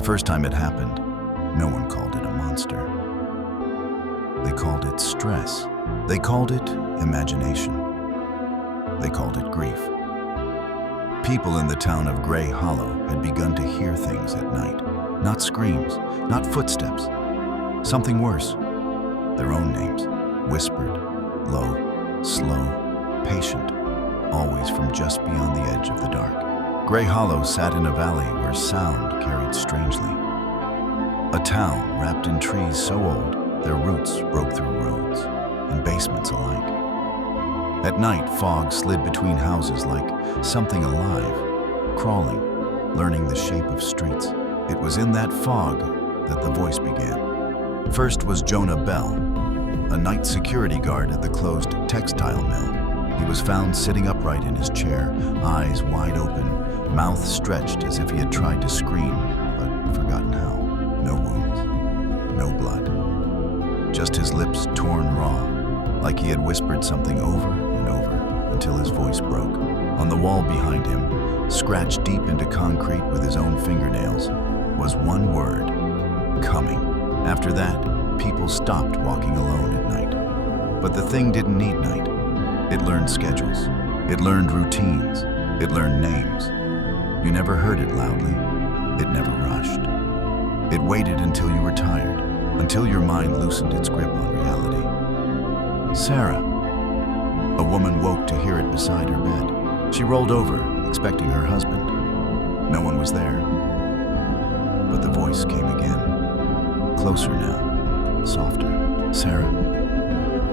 The first time it happened, no one called it a monster. They called it stress. They called it imagination. They called it grief. People in the town of Gray Hollow had begun to hear things at night. Not screams, not footsteps. Something worse. Their own names, whispered, low, slow, patient, always from just beyond the edge of the dark. Gray Hollow sat in a valley where sound carried strangely. A town wrapped in trees so old, their roots broke through roads and basements alike. At night, fog slid between houses like something alive, crawling, learning the shape of streets. It was in that fog that the voice began. First was Jonah Bell, a night security guard at the closed textile mill. He was found sitting upright in his chair, eyes wide open, mouth stretched as if he had tried to scream, but forgotten how. No wounds, no blood. Just his lips torn raw, like he had whispered something over and over until his voice broke. On the wall behind him, scratched deep into concrete with his own fingernails, was one word: coming. After that, people stopped walking alone at night. But the thing didn't need night. It learned schedules. It learned routines. It learned names. You never heard it loudly. It never rushed. It waited until you were tired, until your mind loosened its grip on reality. Sarah. A woman woke to hear it beside her bed. She rolled over, expecting her husband. No one was there. But the voice came again. Closer now, softer. Sarah,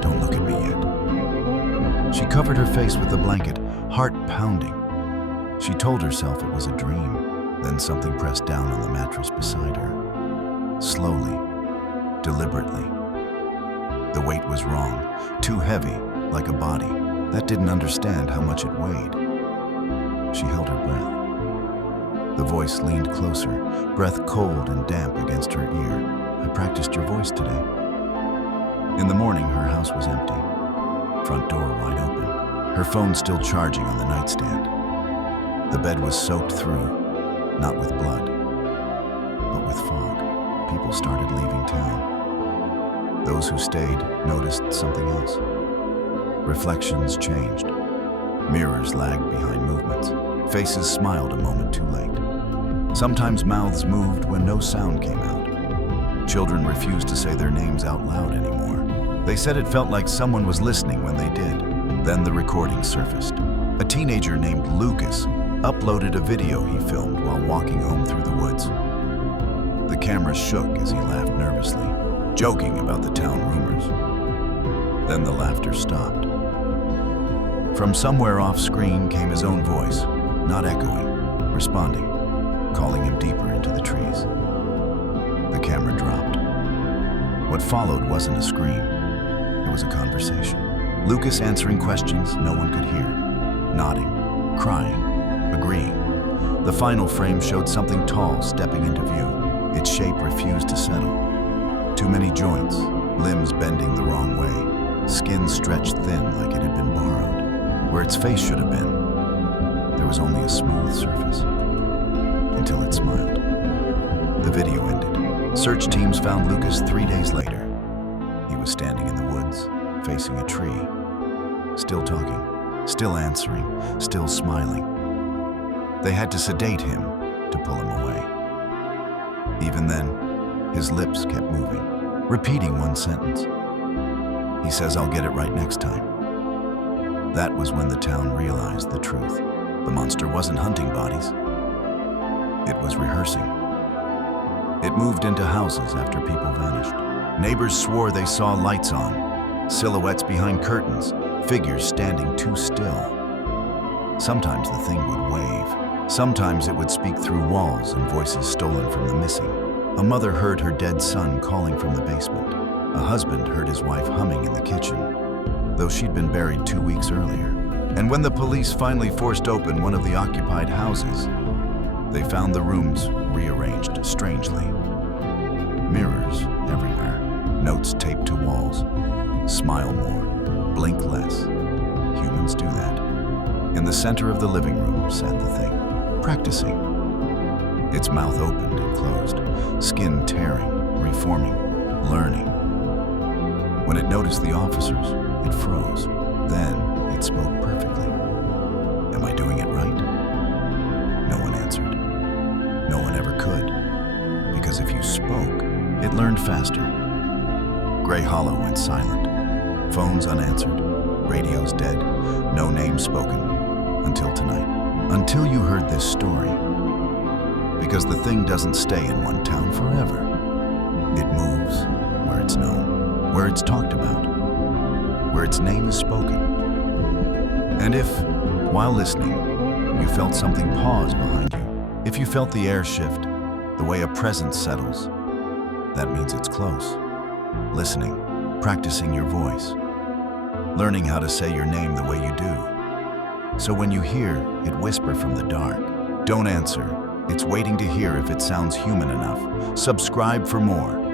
don't look at me yet. She covered her face with the blanket, heart pounding. She told herself it was a dream. Then something pressed down on the mattress beside her. Slowly, deliberately. The weight was wrong, too heavy, like a body that didn't understand how much it weighed. She held her breath. The voice leaned closer, breath cold and damp against her ear. I practiced your voice today. In the morning, her house was empty. Front door wide open. Her phone still charging on the nightstand. The bed was soaked through, not with blood, but with fog. People started leaving town. Those who stayed noticed something else. Reflections changed. Mirrors lagged behind movements. Faces smiled a moment too late. Sometimes mouths moved when no sound came out. Children refused to say their names out loud anymore. They said it felt like someone was listening when they did. Then the recording surfaced. A teenager named Lucas uploaded a video he filmed while walking home through the woods. The camera shook as he laughed nervously, joking about the town rumors. Then the laughter stopped. From somewhere off-screen came his own voice, not echoing, responding, calling him deeper into the trees. The camera dropped. What followed wasn't a scream. It was a conversation. Lucas answering questions no one could hear, nodding, crying, agreeing. The final frame showed something tall stepping into view. Its shape refused to settle. Too many joints, limbs bending the wrong way, skin stretched thin like it had been borrowed. Where its face should have been, there was only a smooth surface. Until it smiled. The video ended. Search teams found Lucas 3 days later. He was standing in the woods, facing a tree. Still talking, still answering, still smiling. They had to sedate him to pull him away. Even then, his lips kept moving, repeating one sentence. He says, "I'll get it right next time." That was when the town realized the truth. The monster wasn't hunting bodies. It was rehearsing. It moved into houses after people vanished. Neighbors swore they saw lights on, silhouettes behind curtains, figures standing too still. Sometimes the thing would wave. Sometimes it would speak through walls and voices stolen from the missing. A mother heard her dead son calling from the basement. A husband heard his wife humming in the kitchen, though she'd been buried 2 weeks earlier. And when the police finally forced open one of the occupied houses, they found the rooms rearranged strangely. Mirrors everywhere, notes taped to walls. Smile more, blink less. Humans do that. In the center of the living room sat the thing, practicing. Its mouth opened and closed, skin tearing, reforming, learning. When it noticed the officers, it froze. Then it spoke perfectly. Am I doing it right? No one answered. No one ever could. Because if you spoke, it learned faster. Gray Hollow went silent. Phones unanswered. Radios dead. No name spoken. Until tonight. Until you heard this story. Because the thing doesn't stay in one town forever. It moves where it's known, where it's talked about, where its name is spoken. And if, while listening, you felt something pause behind you, if you felt the air shift, the way a presence settles, that means it's close. Listening, practicing your voice, learning how to say your name the way you do. So when you hear it whisper from the dark, don't answer. It's waiting to hear if it sounds human enough. Subscribe for more.